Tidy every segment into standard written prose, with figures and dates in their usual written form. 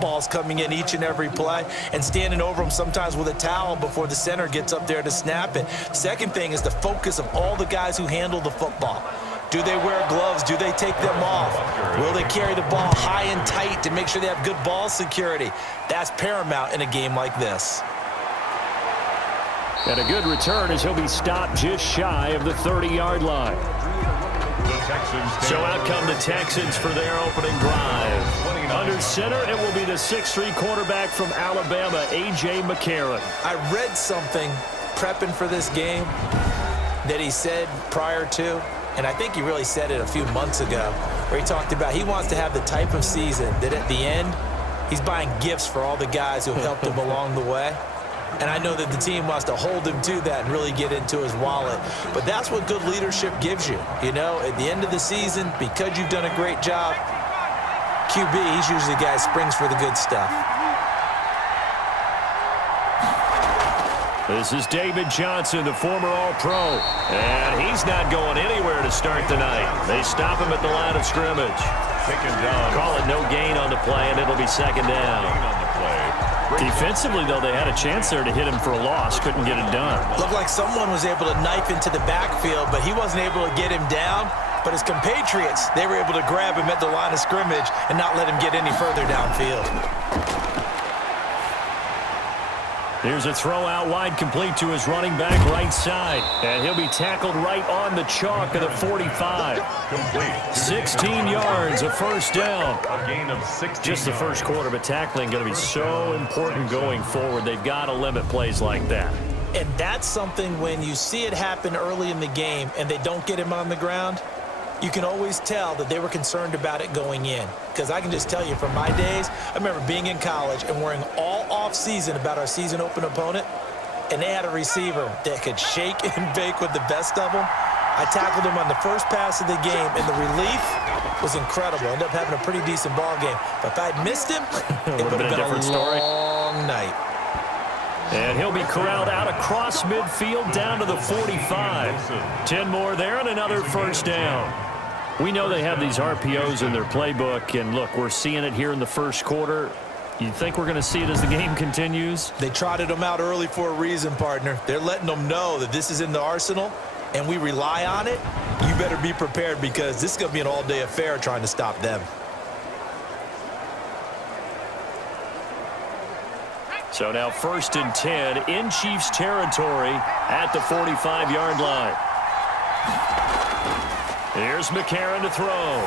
footballs coming in each and every play and standing over them sometimes with a towel before the center gets up there to snap it. Second thing is the focus of all the guys who handle the football. Do they wear gloves? Do they take them off? Will they carry the ball high and tight to make sure they have good ball security? That's paramount in a game like this. And a good return as he'll be stopped just shy of the 30-yard line. So out come the Texans for their opening drive. Under center, it will be the 6'3" quarterback from Alabama, A.J. McCarron. I read something prepping for this game that he said prior to, and I think he really said it a few months ago, where he talked about he wants to have the type of season that at the end, he's buying gifts for all the guys who helped him along the way. And I know that the team wants to hold him to that and really get into his wallet. But that's what good leadership gives you. You know, at the end of the season, because you've done a great job, QB, he's usually the guy who springs for the good stuff. This is David Johnson, the former All-Pro. And he's not going anywhere to start the night. They stop him at the line of scrimmage. Call it no gain on the play, and it'll be second down. Defensively, though, they had a chance there to hit him for a loss. Couldn't get it done. Looked like someone was able to knife into the backfield, but he wasn't able to get him down. But his compatriots, they were able to grab him at the line of scrimmage and not let him get any further downfield. Here's a throw out wide, complete to his running back right side. And he'll be tackled right on the chalk of the 45. 16 yards, a first down. A gain of 16 Just the first quarter, but tackling going to be so important going forward. They've got to limit plays like that. And that's something when you see it happen early in the game and they don't get him on the ground, you can always tell that they were concerned about it going in. Because I can just tell you from my days, I remember being in college and worrying all off-season about our season open opponent, and they had a receiver that could shake and bake with the best of them. I tackled him on the first pass of the game, and the relief was incredible. Ended up having a pretty decent ball game. But if I'd missed him, it would have been a different long night. And he'll be corralled out across midfield down to the 45. 10 more there and another first down. We know they have these RPOs in their playbook, and look, we're seeing it here in the first quarter. You think we're going to see it as the game continues? They trotted them out early for a reason, partner. They're letting them know that this is in the arsenal, and we rely on it. You better be prepared because this is going to be an all-day affair trying to stop them. So now 1st and 10 in Chiefs territory at the 45-yard line. Here's McCarron to throw.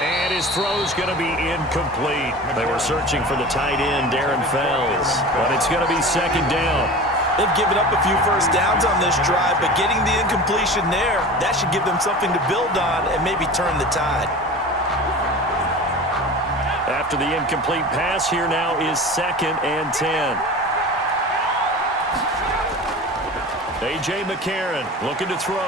And his throw's going to be incomplete. They were searching for the tight end, Darren Fells. But it's going to be second down. They've given up a few first downs on this drive, but getting the incompletion there, that should give them something to build on and maybe turn the tide. After the incomplete pass, here now is 2nd and 10. A.J. McCarron looking to throw.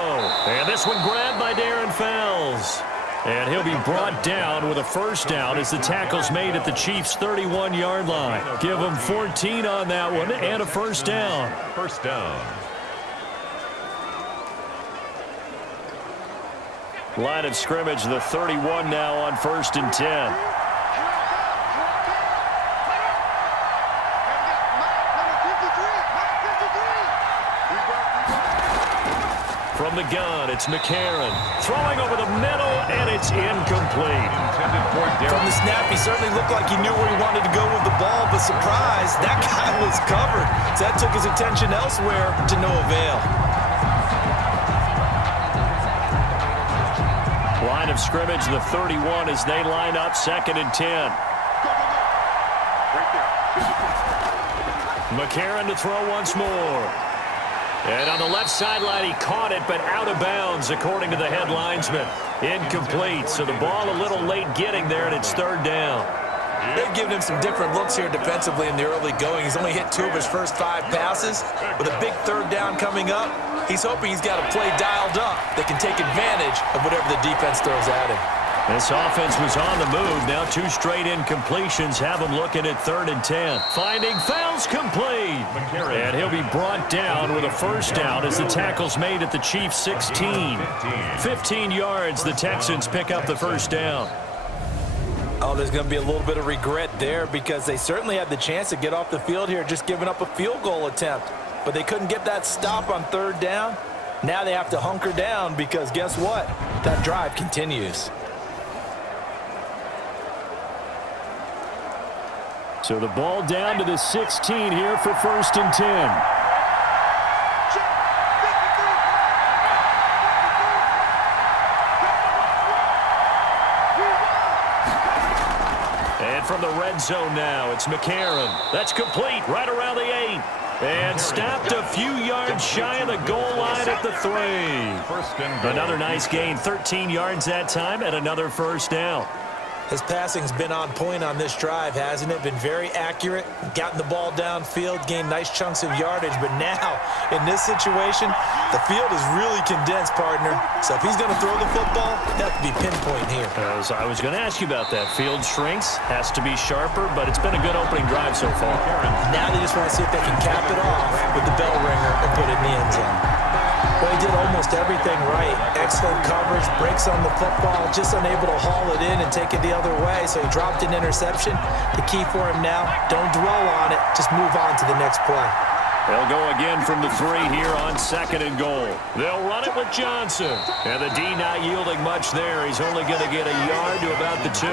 And this one grabbed by Darren Fells. And he'll be brought down with a first down as the tackle's made at the Chiefs' 31-yard line. Give them 14 on that one and a first down. First down. Line of scrimmage, the 31 now on 1st and 10. From the gun, it's McCarron. Throwing over the middle, and it's incomplete. From the snap, he certainly looked like he knew where he wanted to go with the ball, but surprise, that guy was covered. So that took his attention elsewhere to no avail. Line of scrimmage, the 31 as they line up 2nd and 10. McCarron to throw once more. And on the left sideline, he caught it, but out of bounds, according to the head linesman. Incomplete, so the ball a little late getting there, and it's 3rd down. They've given him some different looks here defensively in the early going. He's only hit 2 of his first 5 passes. With a big 3rd down coming up, he's hoping he's got a play dialed up that can take advantage of whatever the defense throws at him. This offense was on the move. Now 2 straight incompletions have him looking at 3rd and 10. Finding Fells complete. And he'll be brought down with a first down as the tackle's made at the Chiefs' 16. 15 yards, the Texans pick up the first down. Oh, there's going to be a little bit of regret there because they certainly had the chance to get off the field here just giving up a field goal attempt. But they couldn't get that stop on third down. Now they have to hunker down because guess what? That drive continues. So the ball down to the 16 here for 1st and 10. From the red zone now, it's McCarron. That's complete right around the 8. And stopped a few yards shy of the goal line at the 3. Another nice gain, 13 yards that time, and another first down. His passing's been on point on this drive, hasn't it? Been very accurate, gotten the ball downfield, gained nice chunks of yardage. But now, in this situation, the field is really condensed, partner. So if he's going to throw the football, that have to be pinpoint here. I was going to ask you about that. Field shrinks, has to be sharper, but it's been a good opening drive so far. Now they just want to see if they can cap it off with the bell ringer and put it in the end zone. Well, he did almost everything right. Excellent coverage, breaks on the football, just unable to haul it in and take it the other way, so he dropped an interception. The key for him now, don't dwell on it, just move on to the next play. They'll go again from the 3 here on 2nd and goal. They'll run it with Johnson. And the D not yielding much there. He's only going to get a yard to about the 2.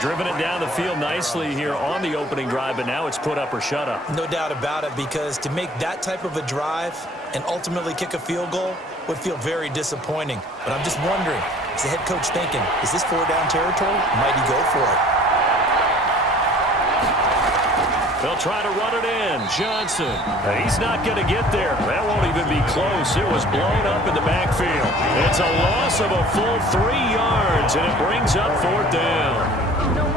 Driven it down the field nicely here on the opening drive, but now it's put up or shut up. No doubt about it, because to make that type of a drive and ultimately kick a field goal would feel very disappointing. But I'm just wondering, is the head coach thinking, is this 4-down territory? Might he go for it? They'll try to run it in. Johnson. He's not going to get there. That won't even be close. It was blown up in the backfield. It's a loss of a full 3 yards, and it brings up 4th down.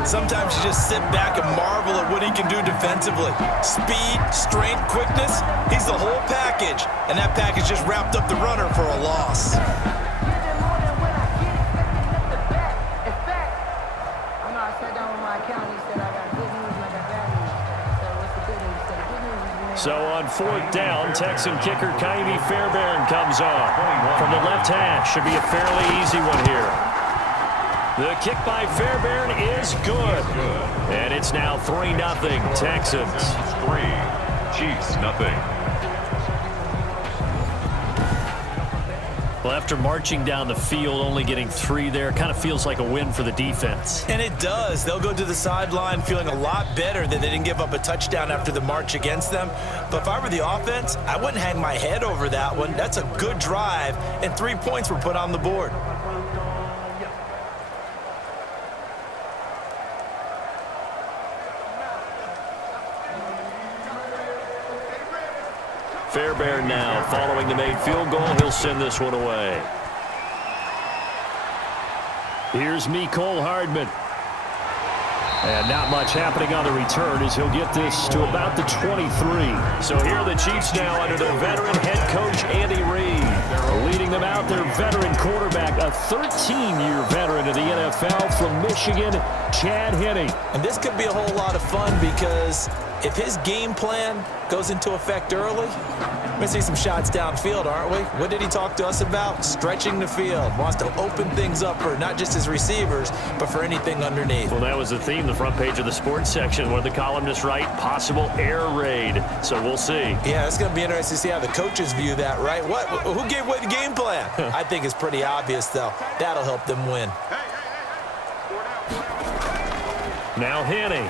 Sometimes you just sit back and marvel at what he can do defensively. Speed, strength, quickness, he's the whole package. And that package just wrapped up the runner for a loss. So on 4th down, Texan kicker Henne Fairbairn comes on. From the left hash, should be a fairly easy one here. The kick by Fairbairn is good. And it's now 3-0 Texans. 3, Chiefs nothing. Well, after marching down the field, only getting 3 there, kind of feels like a win for the defense. And it does. They'll go to the sideline feeling a lot better that they didn't give up a touchdown after the march against them. But if I were the offense, I wouldn't hang my head over that one. That's a good drive, and 3 points were put on the board. Fairbairn now following the made field goal. He'll send this one away. Here's Mecole Hardman. And not much happening on the return as he'll get this to about the 23. So here are the Chiefs now under their veteran head coach, Andy Reid. Leading them out, their veteran quarterback, a 13-year veteran of the NFL from Michigan, Chad Henne. And this could be a whole lot of fun because if his game plan goes into effect early, we're going to see some shots downfield, aren't we? What did he talk to us about? Stretching the field. Wants to open things up for not just his receivers, but for anything underneath. Well, that was the theme, the front page of the sports section. One of the columnists write, possible air raid. So we'll see. Yeah, it's going to be interesting to see how the coaches view that, right? What? Who gave away the game plan? I think it's pretty obvious, though. That'll help them win. Now Henne.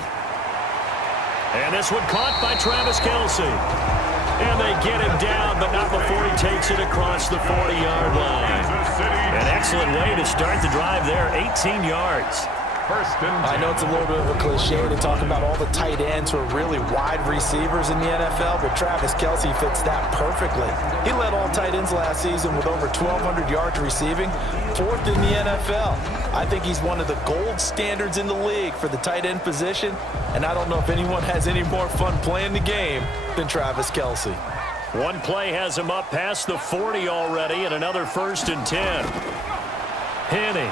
And this one caught by Travis Kelce. And they get him down, but not before he takes it across the 40-yard line. An excellent way to start the drive there, 18 yards. I know it's a little bit of a cliche to talk about all the tight ends who are really wide receivers in the NFL, but Travis Kelce fits that perfectly. He led all tight ends last season with over 1,200 yards receiving, 4th in the NFL. I think he's one of the gold standards in the league for the tight end position, and I don't know if anyone has any more fun playing the game than Travis Kelce. One play has him up past the 40 already, and another 1st and 10. Henne.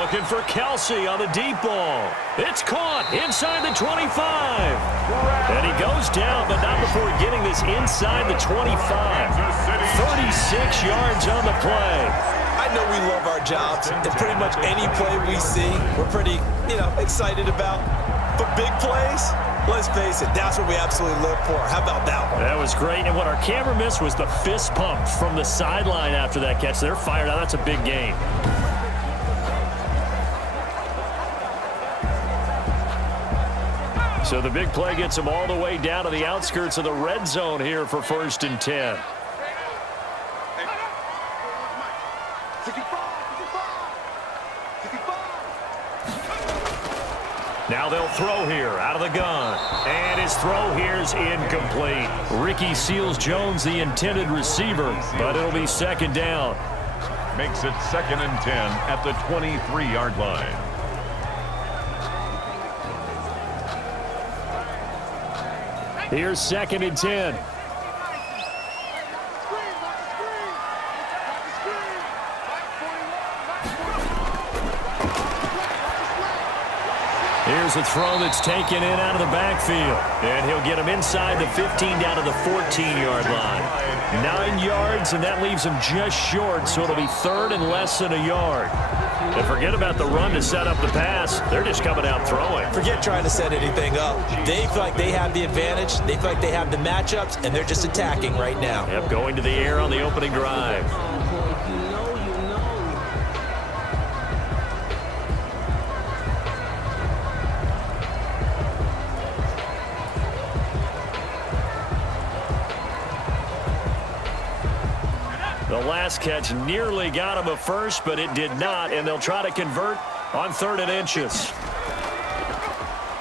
Looking for Kelce on the deep ball. It's caught inside the 25. And he goes down, but not before getting this inside the 25. 36 yards on the play. I I know we love our jobs, and pretty much any play we see, we're pretty, excited about. But big plays, let's face it, that's what we absolutely live for. How about that one? That was great, and what our camera missed was the fist pump from the sideline after that catch. They're fired out. That's a big gain. So the big play gets them all the way down to the outskirts of the red zone here for 1st and 10. Now they'll throw here out of the gun. And his throw here is incomplete. Ricky Seals-Jones, the intended receiver, but it'll be 2nd down. Makes it 2nd and 10 at the 23-yard line. Here's 2nd and 10. Here's a throw that's taken in out of the backfield. And he'll get him inside the 15 down to the 14-yard line. 9 yards, and that leaves him just short, so it'll be 3rd and less than a yard. And forget about the run to set up the pass. They're just coming out throwing. Forget trying to set anything up. They feel like they have the advantage. They feel like they have the matchups, and they're just attacking right now. Yep, going to the air on the opening drive. The last catch nearly got him a first, but it did not, and they'll try to convert on 3rd and inches.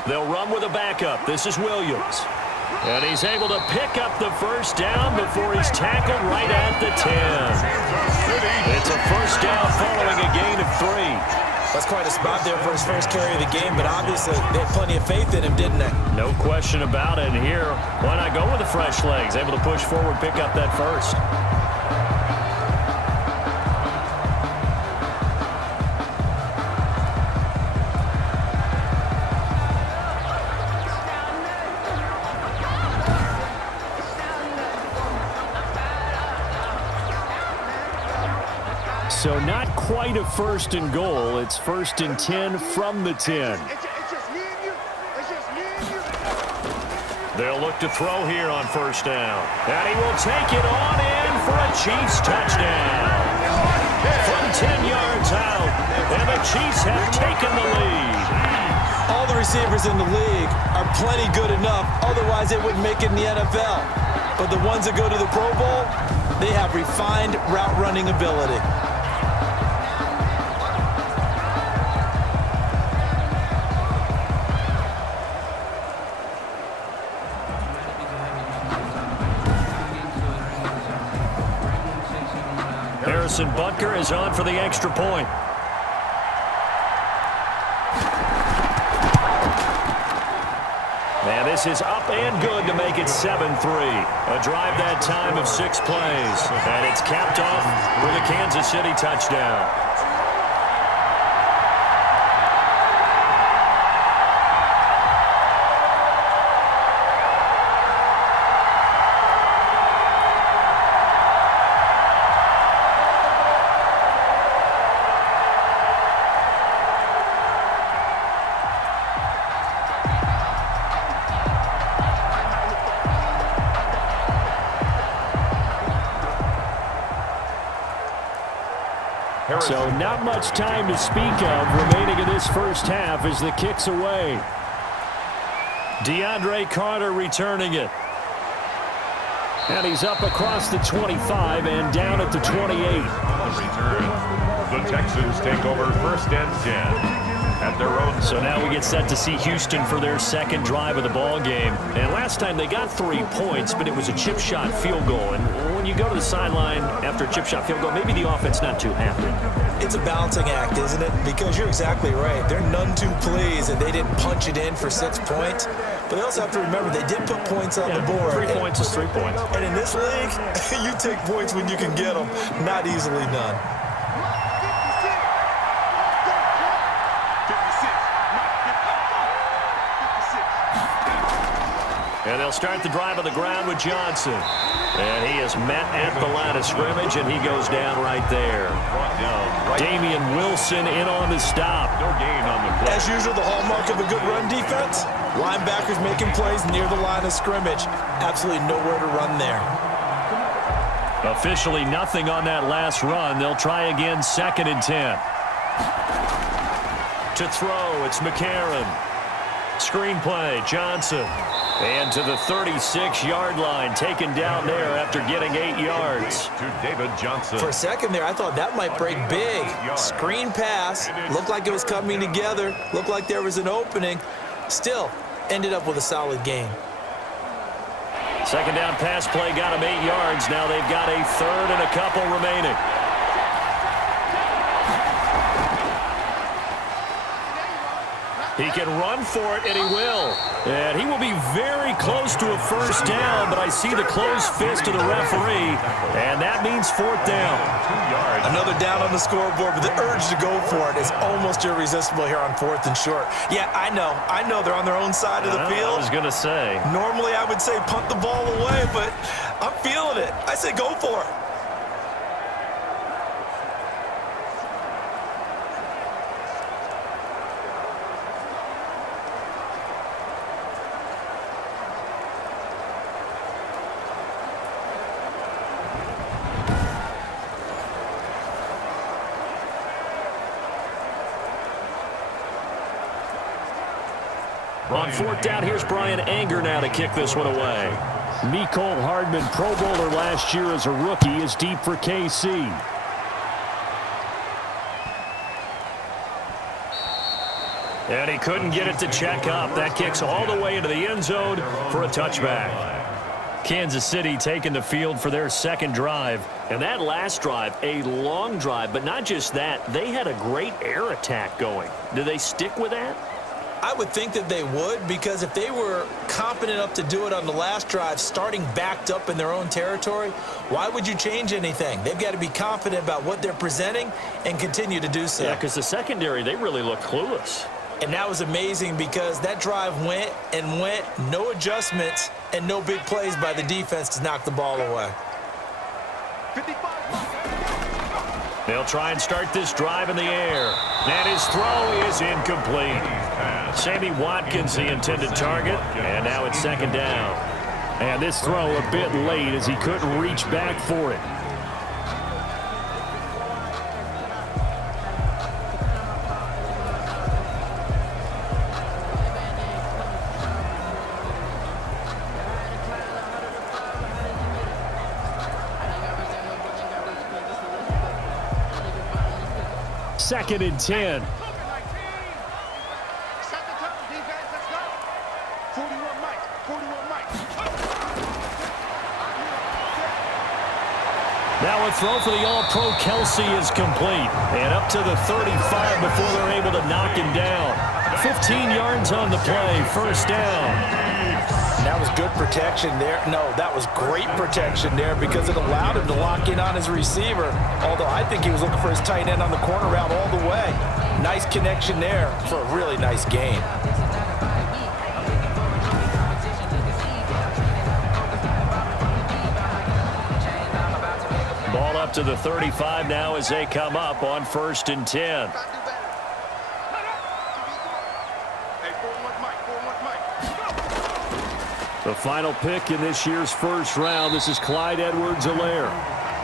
They'll run with a backup. This is Williams. And he's able to pick up the first down before he's tackled right at the 10. It's a first down following a gain of 3. That's quite a spot there for his first carry of the game, but obviously they had plenty of faith in him, didn't they? No question about it. And here, why not go with the fresh legs? Able to push forward, pick up that first. So not quite a 1st and goal. It's 1st and 10 from the 10. They'll look to throw here on 1st down. And he will take it on in for a Chiefs touchdown. From 10 yards out. And the Chiefs have taken the lead. All the receivers in the league are plenty good enough. Otherwise, they wouldn't make it in the NFL. But the ones that go to the Pro Bowl, they have refined route running ability. Harrison Butker is on for the extra point. And this is up and good to make it 7-3. A drive that time of 6 plays. And it's capped off with a Kansas City touchdown. So not much time to speak of remaining in this first half as the kick's away. DeAndre Carter returning it. And he's up across the 25 and down at the 28. On the return, the Texans take over 1st and 10 at their own. So now we get set to see Houston for their 2nd drive of the ball game. And last time they got 3 points, but it was a chip shot field goal. And when you go to the sideline after a chip shot field goal, maybe the offense not too happy. It's a balancing act, isn't it? Because you're exactly right. They're none too pleased and they didn't punch it in for 6 points. But they also have to remember they did put points on the board. 3 points is 3 points. And in this league, you take points when you can get them, not easily done. And they'll start the drive on the ground with Johnson. And he is met at the line of scrimmage, and he goes down right there. Damian Wilson in on the stop. No gain on the play. As usual, the hallmark of a good run defense, linebackers making plays near the line of scrimmage. Absolutely nowhere to run there. Officially nothing on that last run. They'll try again, 2nd and 10. To throw, it's McCarron. Screen play, Johnson. And to the 36-yard line, taken down there after getting 8 yards. To David Johnson. For a second there, I thought that might break big. Screen pass, looked like it was coming together, looked like there was an opening. Still, ended up with a solid game. 2nd down pass play got him 8 yards. Now they've got a 3rd and a couple remaining. He can run for it, and he will. And he will be very close to a first down, but I see the closed fist of the referee, and that means 4th down. 2 yards. Another down on the scoreboard, but the urge to go for it is almost irresistible here on 4th and short. Yeah, I know they're on their own side of the field. I was going to say. Normally I would say punt the ball away, but I'm feeling it. I say go for it. On 4th down, here's Brian Anger now to kick this one away. Mecole Hardman, Pro Bowler last year as a rookie, is deep for KC. And he couldn't get it to check up. That kicks all the way into the end zone for a touchback. Kansas City taking the field for their 2nd drive. And that last drive, a long drive, but not just that. They had a great air attack going. Do they stick with that? I would think that they would, because if they were competent enough to do it on the last drive, starting backed up in their own territory, why would you change anything? They've got to be confident about what they're presenting and continue to do so. Yeah, because the secondary, they really look clueless. And that was amazing because that drive went and went, no adjustments and no big plays by the defense to knock the ball away. They'll try and start this drive in the air. And his throw is incomplete. Sammy Watkins, the intended target. And now it's 2nd down. And this throw a bit late as he couldn't reach back for it. Second and 10. Now a throw for the All-Pro Kelsey is complete. And up to the 35 before they're able to knock him down. 15 yards on the play, 1st down. That was good protection there. No, that was great protection there because it allowed him to lock in on his receiver, although I think he was looking for his tight end on the corner route all the way. Nice connection there for a really nice game. Ball up to the 35 now as they come up on 1st and 10. The final pick in this year's 1st round, this is Clyde Edwards-Helaire.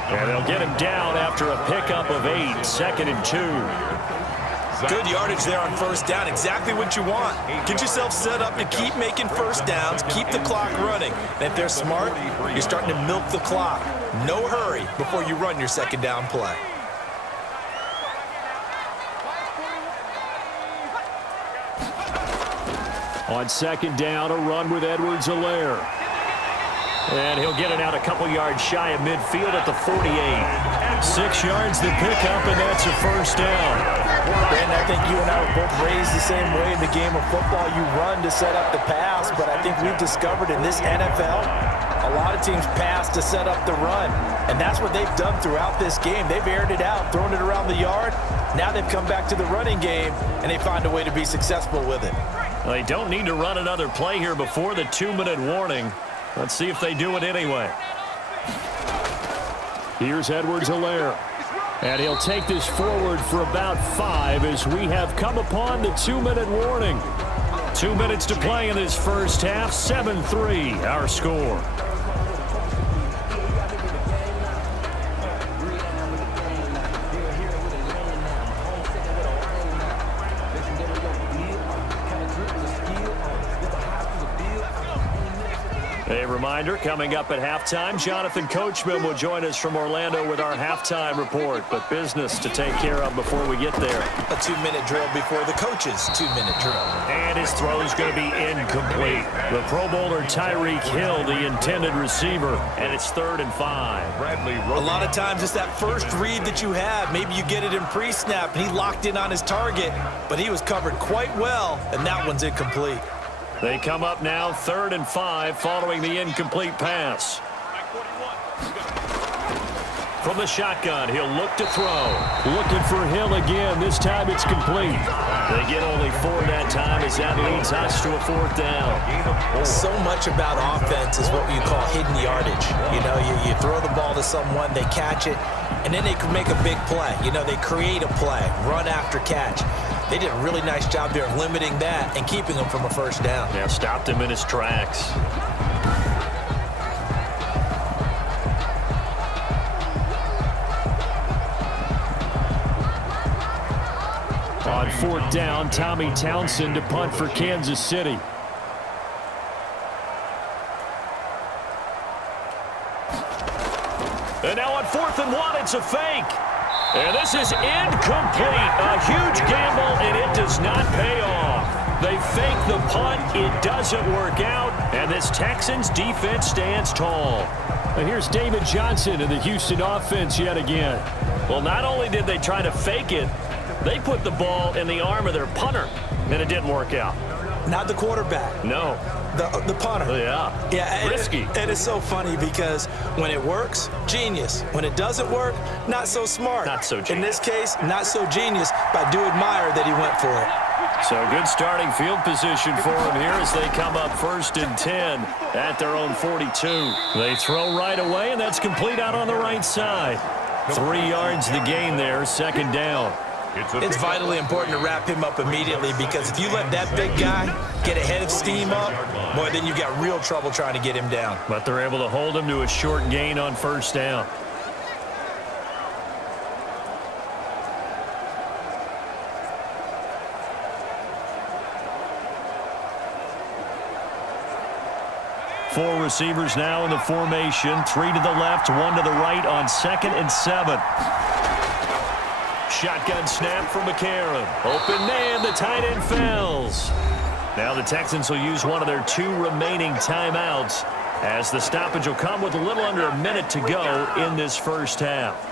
And they'll get him down after a pickup of 8, 2nd and 2. Good yardage there on 1st down, exactly what you want. Get yourself set up to keep making 1st downs, keep the clock running. And if they're smart, you're starting to milk the clock. No hurry before you run your 2nd down play. On 2nd down, a run with Edwards-Helaire. And he'll get it out a couple yards shy of midfield at the 48. 6 yards to pick up, and that's a 1st down. Ben, I think you and I were both raised the same way in the game of football. You run to set up the pass, but I think we've discovered in this NFL, a lot of teams pass to set up the run. And that's what they've done throughout this game. They've aired it out, thrown it around the yard. Now they've come back to the running game, and they find a way to be successful with it. They don't need to run another play here before the 2-minute warning. Let's see if they do it anyway. Here's Edwards-Helaire. And he'll take this forward for about 5 as we have come upon the 2-minute warning. 2 minutes to play in this first half. 7-3 our score. A reminder, coming up at halftime, Jonathan Coachman will join us from Orlando with our halftime report. But business to take care of before we get there. A 2-minute drill before the coach's 2-minute drill. And his throw is going to be incomplete. The Pro Bowler Tyreek Hill, the intended receiver, and it's 3rd and 5. A lot of times it's that first read that you have. Maybe you get it in pre-snap, and he locked in on his target, but he was covered quite well, and that one's incomplete. They come up now 3rd and 5 following the incomplete pass. From the shotgun, he'll look to throw. Looking for Hill again. This time it's complete. They get only 4 that time as that leads us to a 4th down. So much about offense is what you call hidden yardage. You know, you throw the ball to someone, they catch it, and then they can make a big play. You know, they create a play, run after catch. They did a really nice job there of limiting that and keeping him from a first down. Yeah, stopped him in his tracks. On 4th down, Tommy Townsend to punt for Kansas City. And now on 4th and 1, it's a fake. And this is incomplete. A huge gamble, and it does not pay off. They fake the punt. It doesn't work out. And this Texans defense stands tall. And here's David Johnson in the Houston offense yet again. Well, not only did they try to fake it, they put the ball in the arm of their punter, and it didn't work out. Not the quarterback. No. The punter. Yeah. Yeah. Risky. And it's so funny because when it works, genius. When it doesn't work, not so smart. Not so genius. In this case, not so genius, but I do admire that he went for it. So good starting field position for him here as they come up 1st and 10 at their own 42. They throw right away, and that's complete out on the right side. 3 yards the gain there, 2nd down. It's vitally important to wrap him up immediately because if you let that big guy get a head of steam up, boy, then you've got real trouble trying to get him down. But they're able to hold him to a short gain on 1st down. Four receivers now in the formation. 3 to the left, 1 to the right on 2nd and 7. Shotgun snap from McCarron. Open man, the tight end falls. Now the Texans will use one of their 2 remaining timeouts as the stoppage will come with a little under a minute to go in this first half.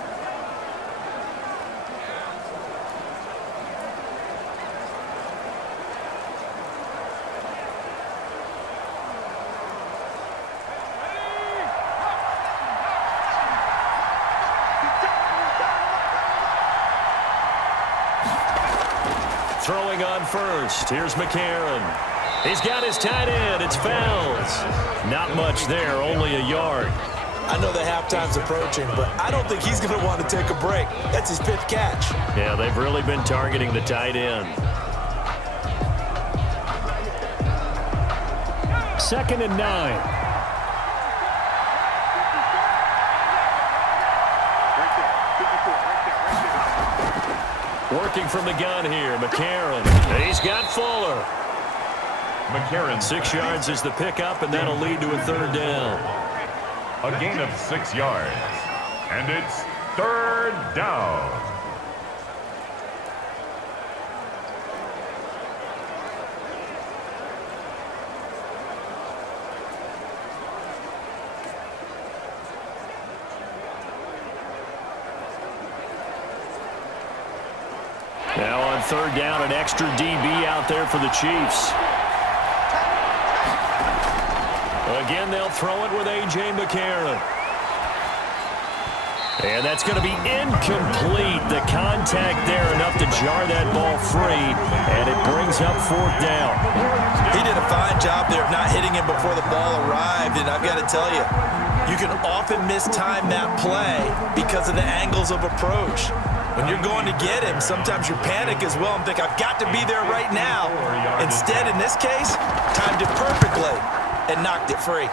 Throwing on first. Here's McCarron. He's got his tight end. It's Fells. Not much there, only a yard. I know the halftime's approaching, but I don't think he's going to want to take a break. That's his 5th catch. Yeah, they've really been targeting the tight end. 2nd and 9. Working from the gun here, McCarron. He's got Fuller. McCarron. 6 yards is the pickup, and that'll lead to a 3rd down. A gain of 6 yards. And it's 3rd down. Now on 3rd down, an extra DB out there for the Chiefs. Again, they'll throw it with A.J. McCarron. And that's going to be incomplete. The contact there enough to jar that ball free, and it brings up 4th down. job there of not hitting him before the ball arrived, and I've got to tell you, you can often mistime that play because of the angles of approach. When you're going to get him, sometimes you panic as well and think, I've got to be there right now. Instead, in this case, timed it perfectly and knocked it free.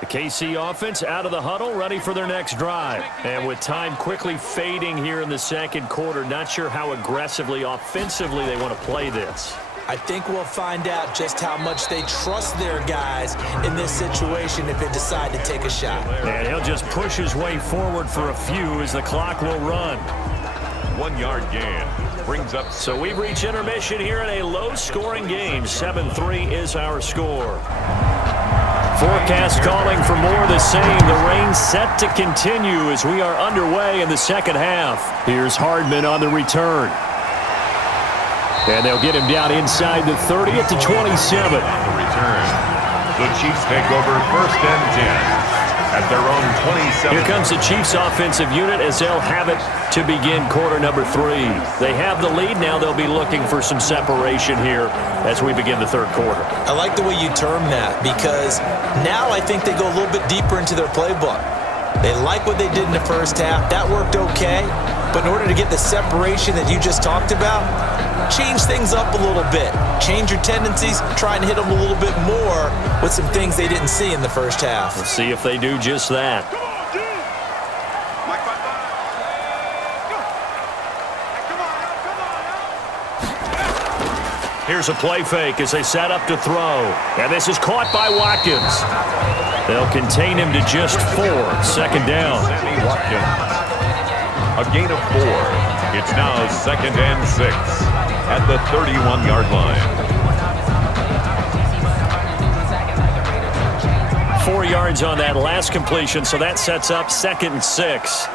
The KC offense out of the huddle, ready for their next drive. And with time quickly fading here in the second quarter, not sure how aggressively, offensively they want to play this. I think we'll find out just how much they trust their guys in this situation if they decide to take a shot. And he'll just push his way forward for a few as the clock will run. 1 yard gain. Brings up. So we've reached intermission here in a low-scoring game. 7-3 is our score. Forecast calling for more of the same. The rain set to continue as we are underway in the second half. Here's Hardman on the return. And they'll get him down inside the 30 at the 27. On the return. The Chiefs take over 1st and 10 at their own 27. Here comes the Chiefs offensive unit as they'll have it to begin quarter number 3. They have the lead. Now they'll be looking for some separation here as we begin the third quarter. I like the way you term that because now I think they go a little bit deeper into their playbook. They like what they did in the first half. That worked okay. But in order to get the separation that you just talked about, change things up a little bit. Change your tendencies, try and hit them a little bit more with some things they didn't see in the first half. We'll see if they do just that. Here's a play fake as they set up to throw. And this is caught by Watkins. They'll contain him to just 4. Second down. Watkins. A gain of 4. It's now 2nd and 6 at the 31-yard line. 4 yards on that last completion, so that sets up 2nd and 6.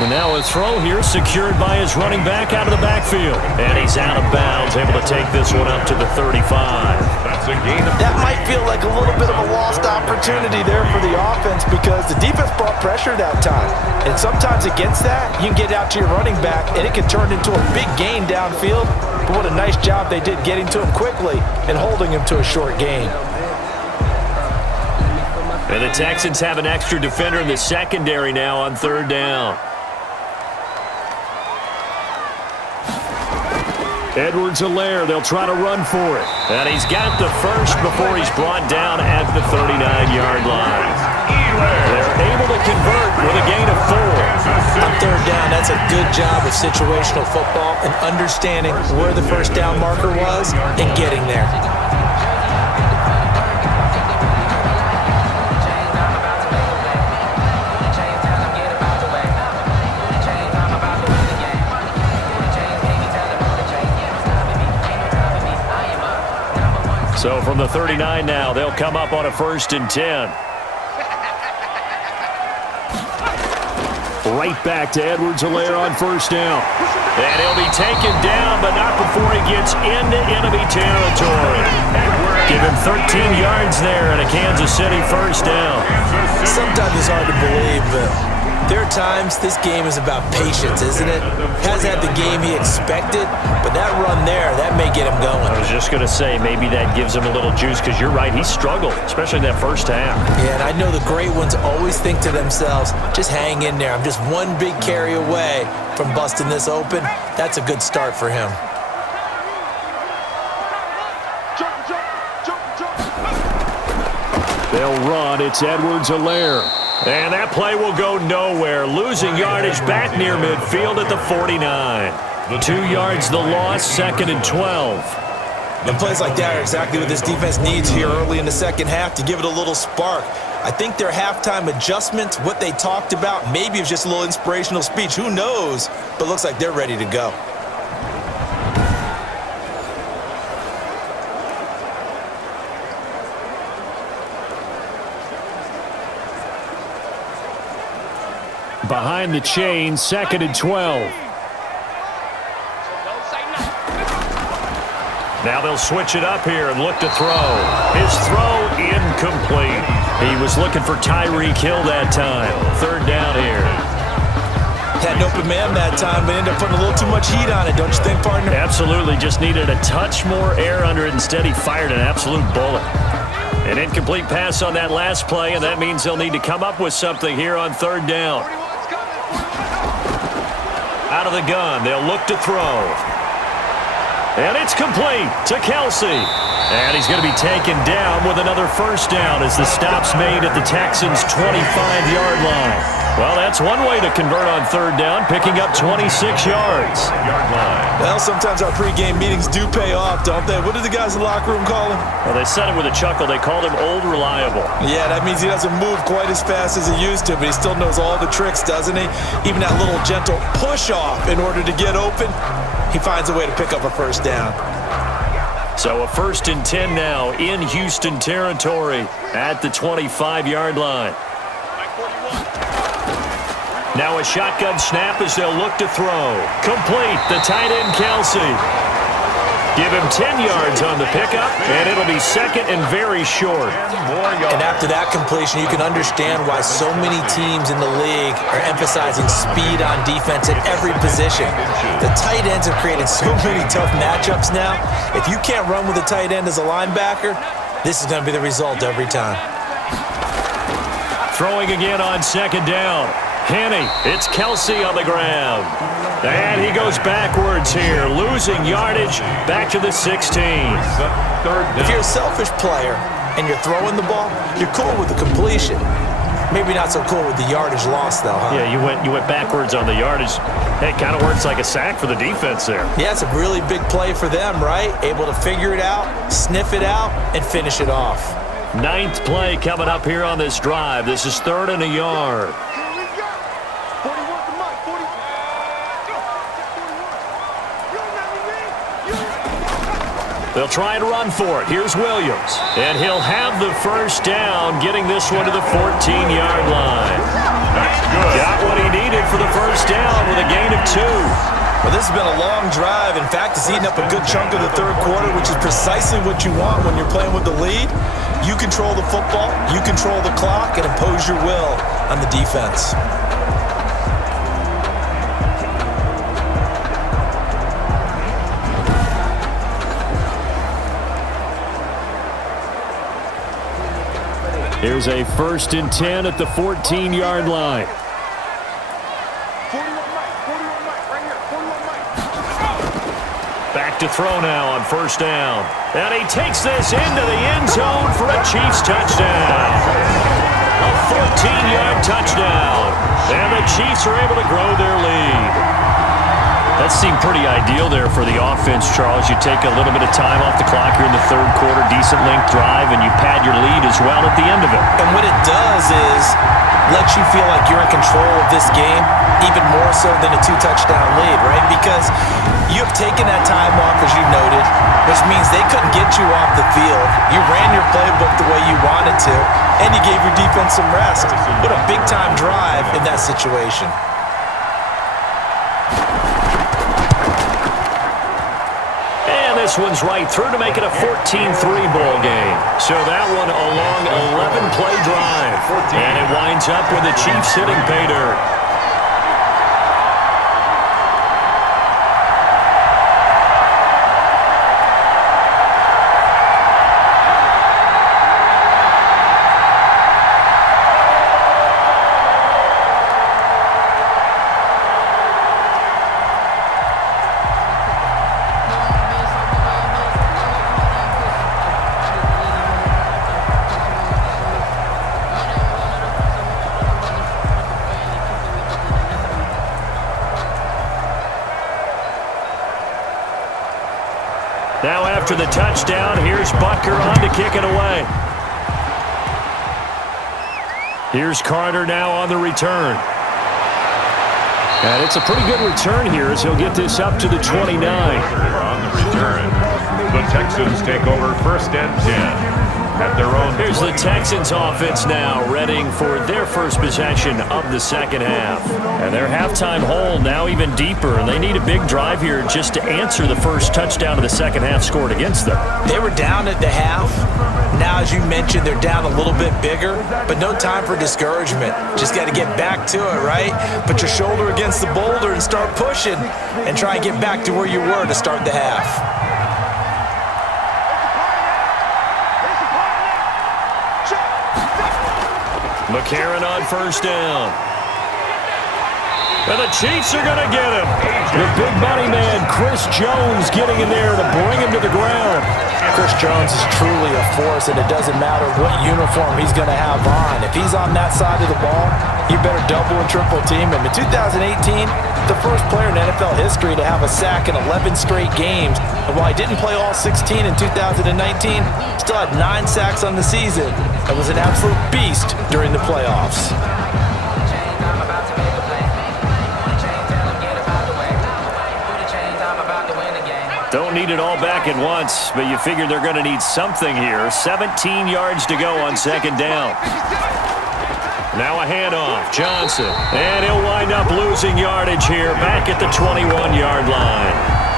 And now a throw here secured by his running back out of the backfield. And he's out of bounds, able to take this one up to the 35. That's a gain of. That might feel like a little bit of a lost opportunity there for the offense because the defense brought pressure that time. And sometimes against that, you can get out to your running back, and it can turn into a big gain downfield. But what a nice job they did getting to him quickly and holding him to a short gain. And the Texans have an extra defender in the secondary now on 3rd down. Edwards-Helaire, they'll try to run for it. And he's got the first before he's brought down at the 39-yard line. They're able to convert with a gain of 4. On 3rd down, that's a good job of situational football and understanding where the first down marker was and getting there. So from the 39 now, they'll come up on a 1st and 10. Right back to Edwards-Helaire on 1st down. And he'll be taken down, but not before he gets into enemy territory. Give him 13 yards there and a Kansas City 1st down. Sometimes it's hard to believe, but there are times this game is about patience, isn't it? Has had the game he expected, but that run there, that may get him going. I was just going to say, maybe that gives him a little juice because you're right, he struggled, especially in that first half. Yeah, and I know the great ones always think to themselves, just hang in there. I'm just one big carry away from busting this open. That's a good start for him. They'll run. It's Edwards-Helaire. And that play will go nowhere. Losing yardage back near midfield at the 49. 2 yards the loss, 2nd and 12. And plays like that are exactly what this defense needs here early in the second half to give it a little spark. I think their halftime adjustments, what they talked about, maybe it was just a little inspirational speech. Who knows? But looks like they're ready to go. Behind the chain, 2nd and 12. Now they'll switch it up here and look to throw. His throw incomplete. He was looking for Tyreek Hill that time. 3rd down here. Had an open man that time, but ended up putting a little too much heat on it, don't you think, partner? Absolutely. Just needed a touch more air under it. Instead, he fired an absolute bullet. An incomplete pass on that last play, and that means they'll need to come up with something here on 3rd down. Out of the gun, they'll look to throw. And it's complete to Kelsey. And he's going to be taken down with another 1st down as the stop's made at the Texans' 25-yard line. Well, that's one way to convert on 3rd down, picking up 26 yards. Well, sometimes our pregame meetings do pay off, don't they? What did the guys in the locker room call him? Well, they said it with a chuckle. They called him Old Reliable. Yeah, that means he doesn't move quite as fast as he used to, but he still knows all the tricks, doesn't he? Even that little gentle push-off in order to get open, he finds a way to pick up a 1st down. So a 1st and 10 now in Houston territory at the 25-yard line. Now a shotgun snap as they'll look to throw. Complete, the tight end Kelsey. Give him 10 yards on the pickup, and it'll be 2nd and very short. And after that completion, you can understand why so many teams in the league are emphasizing speed on defense at every position. The tight ends have created so many tough matchups now. If you can't run with a tight end as a linebacker, this is going to be the result every time. Throwing again on 2nd down. Henne, it's Kelsey on the ground. And he goes backwards here, losing yardage back to the 16. If you're a selfish player and you're throwing the ball, you're cool with the completion. Maybe not so cool with the yardage loss, though, huh? Yeah, you went backwards on the yardage. Hey, it kind of works like a sack for the defense there. Yeah, it's a really big play for them, right? Able to figure it out, sniff it out, and finish it off. 9th play coming up here on this drive. This is 3rd and a yard. They'll try and run for it. Here's Williams. And he'll have the 1st down, getting this one to the 14-yard line. That's good. Got what he needed for the 1st down with a gain of 2. Well, this has been a long drive. In fact, it's eaten up a good chunk of the 3rd quarter, which is precisely what you want when you're playing with the lead. You control the football, you control the clock, and impose your will on the defense. Here's a 1st and 10 at the 14-yard line. Back to throw now on 1st down. And he takes this into the end zone for a Chiefs touchdown. A 14-yard touchdown. And the Chiefs are able to grow their lead. That seemed pretty ideal there for the offense, Charles. You take a little bit of time off the clock here in the 3rd quarter, decent length drive, and you pad your lead as well at the end of it. And what it does is let you feel like you're in control of this game, even more so than a 2-touchdown lead, right? Because you have taken that time off, as you noted, which means they couldn't get you off the field. You ran your playbook the way you wanted to, and you gave your defense some rest. What a big-time drive in that situation. This one's right through to make it a 14-3 ball game. So that one a long 11-play drive. And it winds up with the Chiefs hitting pay dirt. after the touchdown. Here's Butker on to kick it away. Here's Carter now on the return. And it's a pretty good return here as he'll get this up to the 29. On the return, the Texans take over 1st and 10. At their own. Here's the Texans offense now, readying for their first possession of the second half. And their halftime hole now even deeper, and they need a big drive here just to answer the first touchdown of the second half scored against them. They were down at the half. Now, as you mentioned, they're down a little bit bigger, but no time for discouragement. Just got to get back to it, right? Put your shoulder against the boulder and start pushing and try and get back to where you were to start the half. McCarron on first down. And the Chiefs are going to get him. The big money man, Chris Jones, getting in there to bring him to the ground. Chris Jones is truly a force, and it doesn't matter what uniform he's going to have on. If he's on that side of the ball, you better double and triple team him. In 2018, the first player in NFL history to have a sack in 11 straight games. And while he didn't play all 16 in 2019, still had 9 sacks on the season and was an absolute beast during the playoffs. Don't need it all back at once, but you figure they're going to need something here. 17 yards to go on second down. Now a handoff, Johnson. And he'll wind up losing yardage here back at the 21-yard line.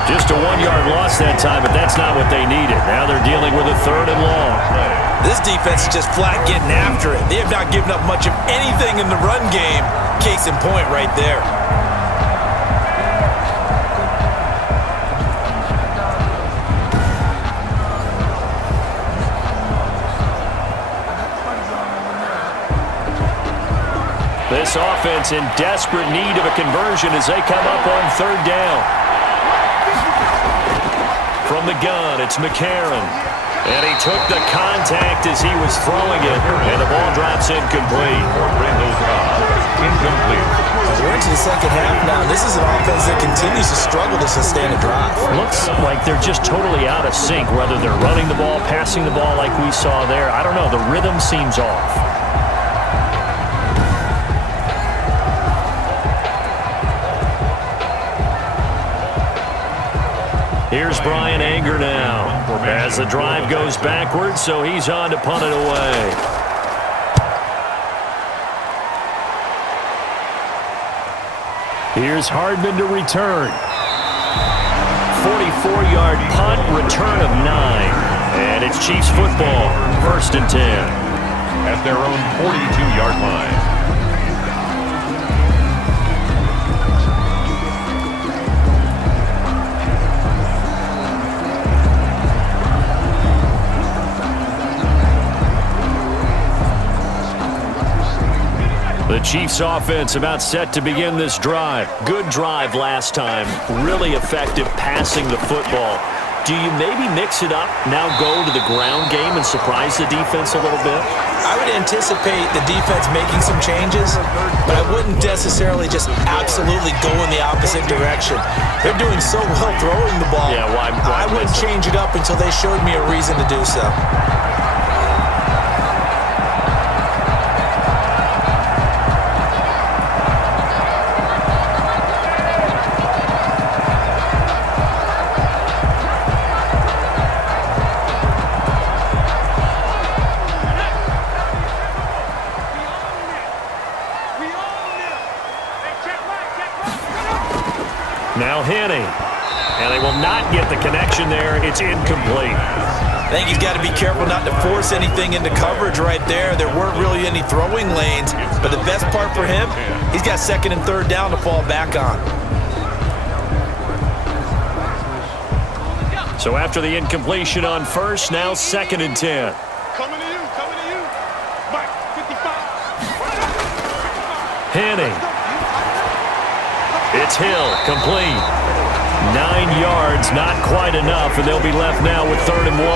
Just a 1-yard loss that time, but that's not what they needed. Now they're dealing with a 3rd and long. This defense is just flat getting after it. They have not given up much of anything in the run game. Case in point right there. This offense in desperate need of a conversion as they come up on 3rd down. From the gun, it's McCarron. And he took the contact as he was throwing it, and the ball drops incomplete. Incomplete. We're into the second half now. This is an offense that continues to struggle to sustain a drive. Looks like they're just totally out of sync, whether they're running the ball, passing the ball like we saw there. I don't know. The rhythm seems off. Here's Brian Anger now as the drive goes backwards, so he's on to punt it away. Here's Hardman to return. 44-yard punt, return of 9. And it's Chiefs football, 1st and 10. At their own 42-yard line. The Chiefs offense about set to begin this drive. Good drive last time. Really effective passing the football. Do you maybe mix it up, now go to the ground game and surprise the defense a little bit? I would anticipate the defense making some changes, but I wouldn't necessarily just absolutely go in the opposite direction. They're doing so well throwing the ball. Yeah, why I wouldn't change it up until they showed me a reason to do so. Now Henne, and they will not get the connection there. It's incomplete. I think he's got to be careful not to force anything into coverage right there. There weren't really any throwing lanes, but the best part for him, he's got 2nd and 3rd down to fall back on. So after the incompletion on 1st, now 2nd and 10. Coming to you. Mike, 55. Henne. It's Hill, complete. 9 yards, not quite enough, and they'll be left now with 3rd and 1.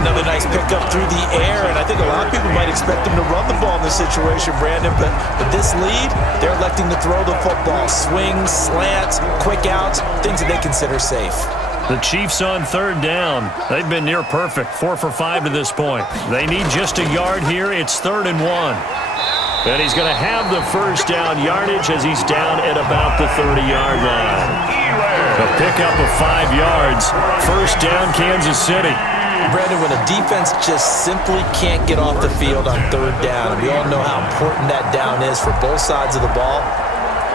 Another nice pickup through the air, and I think a lot of people might expect them to run the ball in this situation, Brandon, but with this lead, they're electing to throw the football. Swings, slants, quick outs, things that they consider safe. The Chiefs on third down. They've been near perfect, 4 for 5 to this point. They need just a yard here. It's 3rd and 1. And he's going to have the first down yardage as he's down at about the 30-yard line. A pickup of 5 yards. First down, Kansas City. Brandon, when a defense just simply can't get off the field on third down, and we all know how important that down is for both sides of the ball,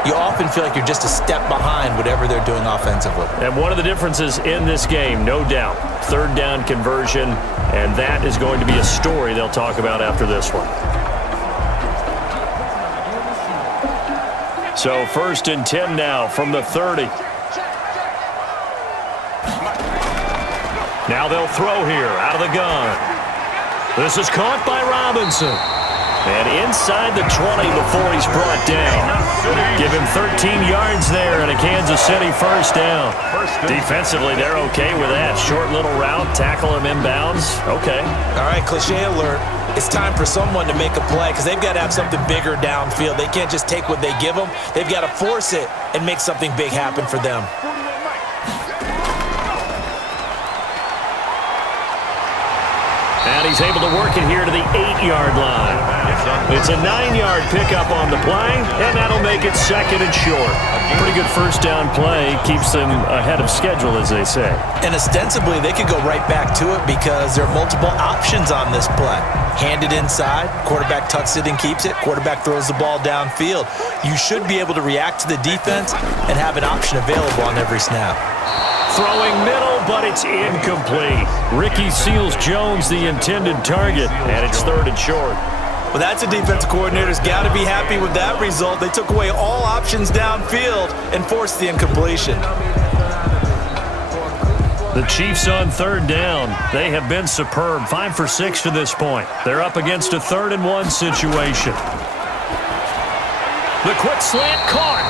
you often feel like you're just a step behind whatever they're doing offensively. And one of the differences in this game, no doubt, third down conversion, and that is going to be a story they'll talk about after this one. So 1st and 10 now from the 30. Now they'll throw here out of the gun. This is caught by Robinson. And inside the 20 before he's brought down. Give him 13 yards there and a Kansas City first down. Defensively, they're okay with that. Short little route, tackle him inbounds. Okay. All right, cliche alert. It's time for someone to make a play because they've got to have something bigger downfield. They can't just take what they give them. They've got to force it and make something big happen for them. And he's able to work it here to the 8-yard line. It's a 9-yard pickup on the play, and that'll make it 2nd and short. Pretty good first down play. Keeps them ahead of schedule, as they say. And ostensibly, they could go right back to it because there are multiple options on this play. Hand it inside, quarterback tucks it and keeps it, quarterback throws the ball downfield. You should be able to react to the defense and have an option available on every snap. Throwing middle, but it's incomplete. Ricky Seals-Jones, the intended target, and it's 3rd and short. Well, that's a defensive coordinator's got to be happy with that result. They took away all options downfield and forced the incompletion. The Chiefs on third down. They have been superb. 5 for 6 to this point. They're up against a 3rd and 1 situation. The quick slant caught.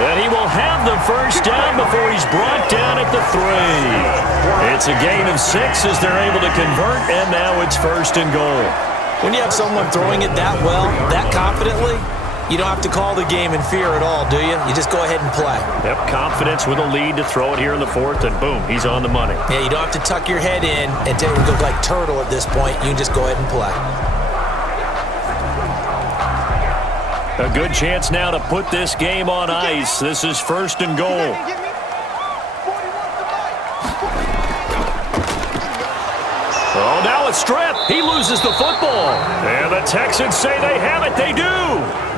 And he will have the first down before he's brought down at the 3. It's a gain of 6 as they're able to convert, and now it's 1st and goal. When you have someone throwing it that well, that confidently, you don't have to call the game in fear at all, do you? You just go ahead and play. Yep, confidence with a lead to throw it here in the 4th, and boom, he's on the money. Yeah, you don't have to tuck your head in and take it look like turtle at this point. You can just go ahead and play. A good chance now to put this game on ice. This is 1st and goal. Oh, now a strip. He loses the football. And the Texans say they have it. They do.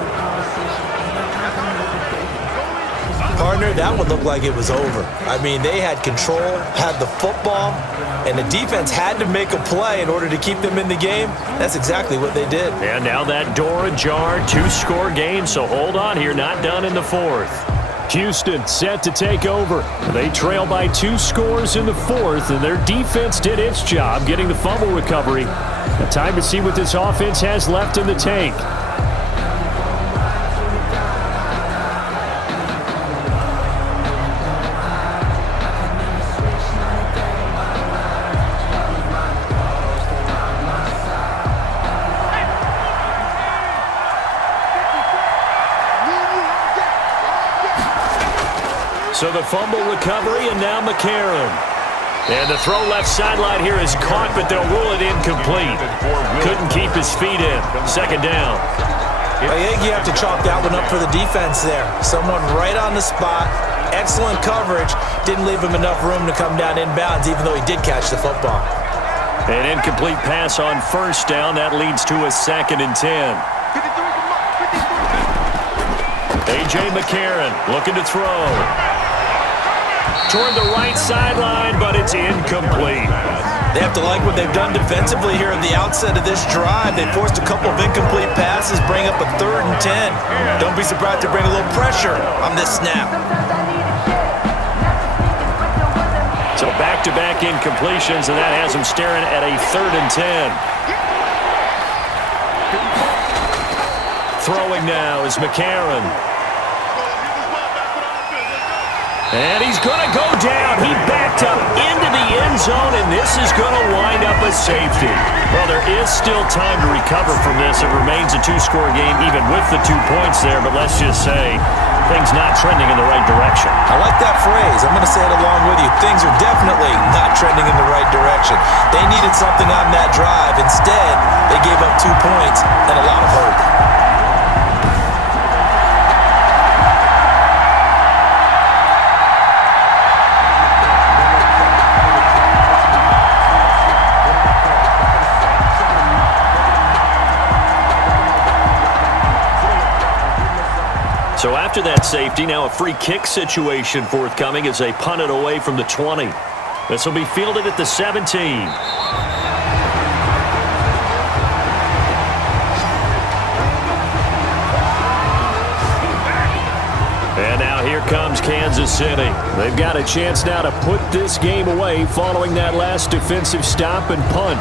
Partner, that one looked like it was over. I mean, they had control, had the football, and the defense had to make a play in order to keep them in the game. That's exactly what they did. And now that door ajar, 2-score game, so hold on here, not done in the 4th. Houston set to take over. They trail by 2 scores in the 4th, and their defense did its job getting the fumble recovery. A time to see what this offense has left in the tank. So the fumble recovery, and now McCarron. And the throw left sideline here is caught, but they'll rule it incomplete. Couldn't keep his feet in. 2nd down. I think you have to chalk that one up for the defense there. Someone right on the spot. Excellent coverage. Didn't leave him enough room to come down inbounds, even though he did catch the football. An incomplete pass on 1st down. That leads to a 2nd and 10. A.J. McCarron looking to throw. Toward the right sideline, but it's incomplete. They have to like what they've done defensively here at the outset of this drive. They forced a couple of incomplete passes, bring up a 3rd and 10. Don't be surprised to bring a little pressure on this snap. So back-to-back incompletions, and that has them staring at a 3rd and 10. Throwing now is McCarron. And he's going to go down. He backed up into the end zone, and this is going to wind up a safety. Well, there is still time to recover from this. It remains a 2-score game, even with the 2 points there. But let's just say things not trending in the right direction. I like that phrase. I'm going to say it along with you. Things are definitely not trending in the right direction. They needed something on that drive. Instead, they gave up 2 points and a lot of hope. So after that safety, now a free kick situation forthcoming as they punt it away from the 20. This will be fielded at the 17. And now here comes Kansas City. They've got a chance now to put this game away following that last defensive stop and punt.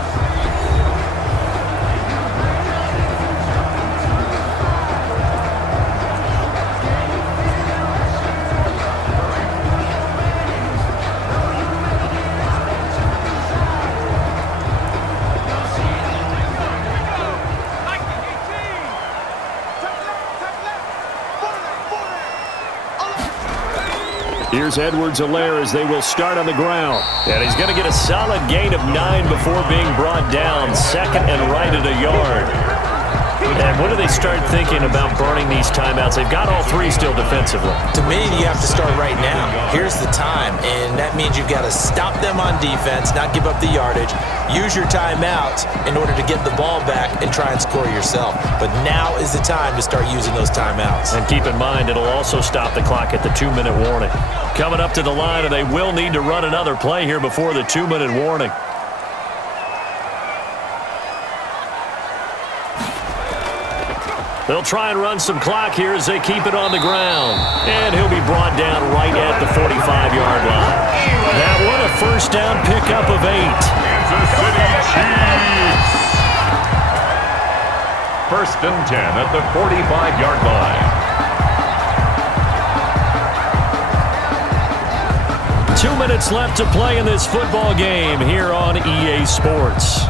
Here's Edwards-Helaire as they will start on the ground. And he's going to get a solid gain of 9 before being brought down. Second and right at a yard. And when do they start thinking about burning these timeouts? They've got all 3 still defensively. To me, you have to start right now. Here's the time, and that means you've got to stop them on defense, not give up the yardage, use your timeouts in order to get the ball back and try and score yourself. But now is the time to start using those timeouts. And keep in mind, it'll also stop the clock at the 2-minute warning. Coming up to the line, and they will need to run another play here before the 2-minute warning. They'll try and run some clock here as they keep it on the ground. And he'll be brought down right at the 45-yard line. That one a first down pickup of 8. Kansas City Chiefs. First and 10 at the 45-yard line. 2 minutes left to play in this football game here on EA Sports.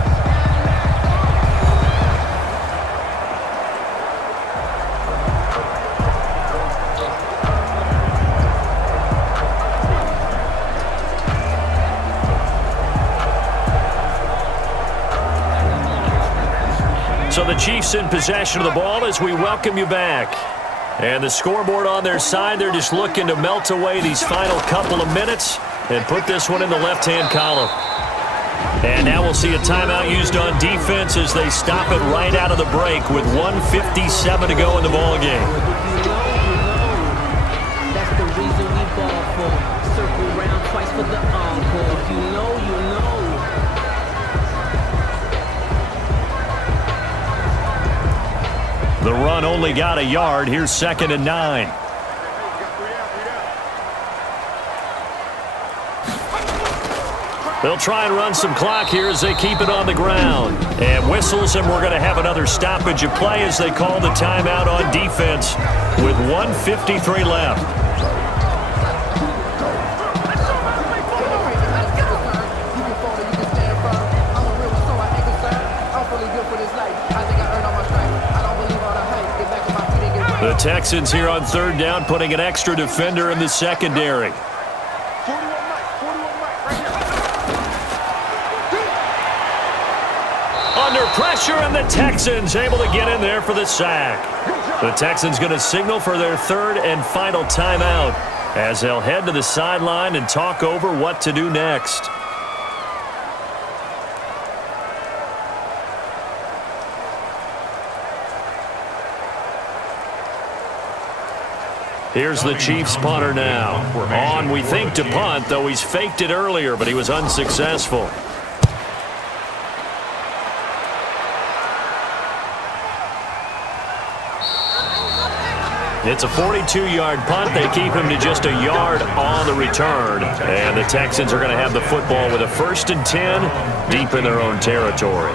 So the Chiefs in possession of the ball as we welcome you back. And the scoreboard on their side, they're just looking to melt away these final couple of minutes and put this one in the left-hand column. And now we'll see a timeout used on defense as they stop it right out of the break with 1:57 to go in the ball game. That's the reason we ball for. Circle round twice for the encore. If you know, you know. The run only got a yard. Here's 2nd and 9. They'll try and run some clock here as they keep it on the ground. And whistles, and we're going to have another stoppage of play as they call the timeout on defense with 1:53 left. The Texans here on 3rd down, putting an extra defender in the secondary. Under pressure, and the Texans able to get in there for the sack. The Texans going to signal for their 3rd and final timeout as they'll head to the sideline and talk over what to do next. Here's the Chiefs punter now. On, we think, to punt, though he's faked it earlier, but he was unsuccessful. It's a 42-yard punt. They keep him to just a yard on the return. And the Texans are going to have the football with a 1st and 10 deep in their own territory.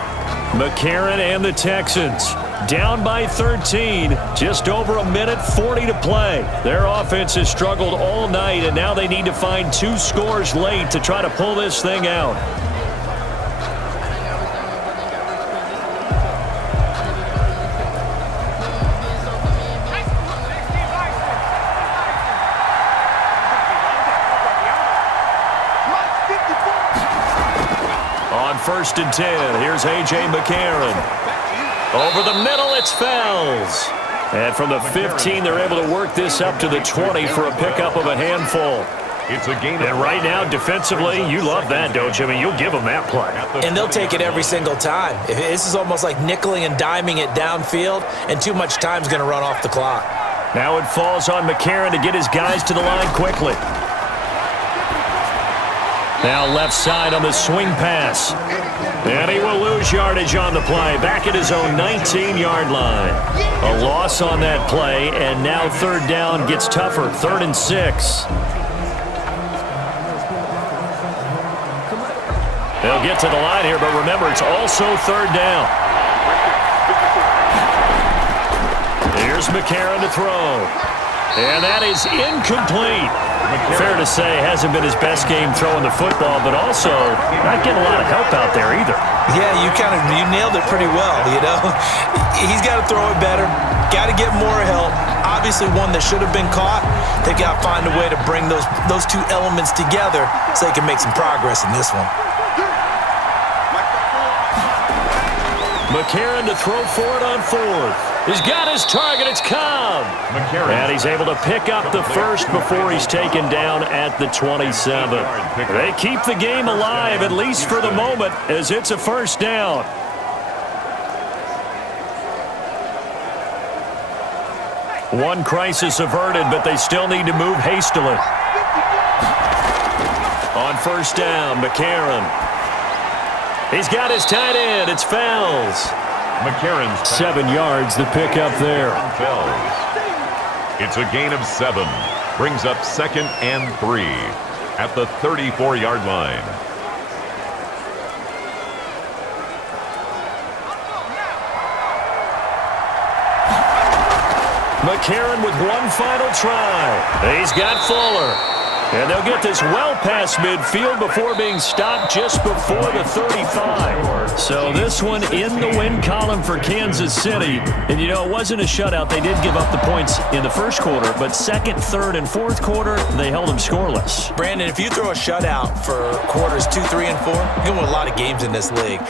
McCarron and the Texans down by 13. Just over 1:40 to play. Their offense has struggled all night, and now they need to find 2 scores late to try to pull this thing out. 1st and 10. Here's A.J. McCarron. Over the middle, it's Fells. And from the 15, they're able to work this up to the 20 for a pickup of a handful. It's a gain. And right now, defensively, you love that, don't you? I mean, you'll give them that play. And they'll take it every single time. This is almost like nickeling and diming it downfield, and too much time's going to run off the clock. Now it falls on McCarron to get his guys to the line quickly. Now left side on the swing pass. And he will lose yardage on the play. Back at his own 19-yard line. A loss on that play, and now 3rd down gets tougher. 3rd and 6. They'll get to the line here, but remember, it's also 3rd down. Here's McCarron to throw. And that is incomplete. Fair to say, hasn't been his best game throwing the football, but also not getting a lot of help out there either. Yeah, you nailed it pretty well, you know. He's got to throw it better. Got to get more help. Obviously one that should have been caught. They got to find a way to bring those two elements together so they can make some progress in this one. McCarron to throw for it on 4th. He's got his target. It's Cobb. And he's able to pick up the 1st before he's taken down at the 27. They keep the game alive, at least for the moment, as it's a 1st down. One crisis averted, but they still need to move hastily. On 1st down, McCarron. He's got his tight end. It's Fells. McCarron's 7 yards, the pick up there. Fells. It's a gain of 7. Brings up 2nd and 3 at the 34-yard line. McCarron with one final try. He's got Fuller. And they'll get this well past midfield before being stopped just before the 35. So this one in the win column for Kansas City. And, you know, it wasn't a shutout. They did give up the points in the 1st quarter, but 2nd, 3rd, and 4th quarter, they held them scoreless. Brandon, if you throw a shutout for quarters 2, 3, and 4, you're going to win a lot of games in this league.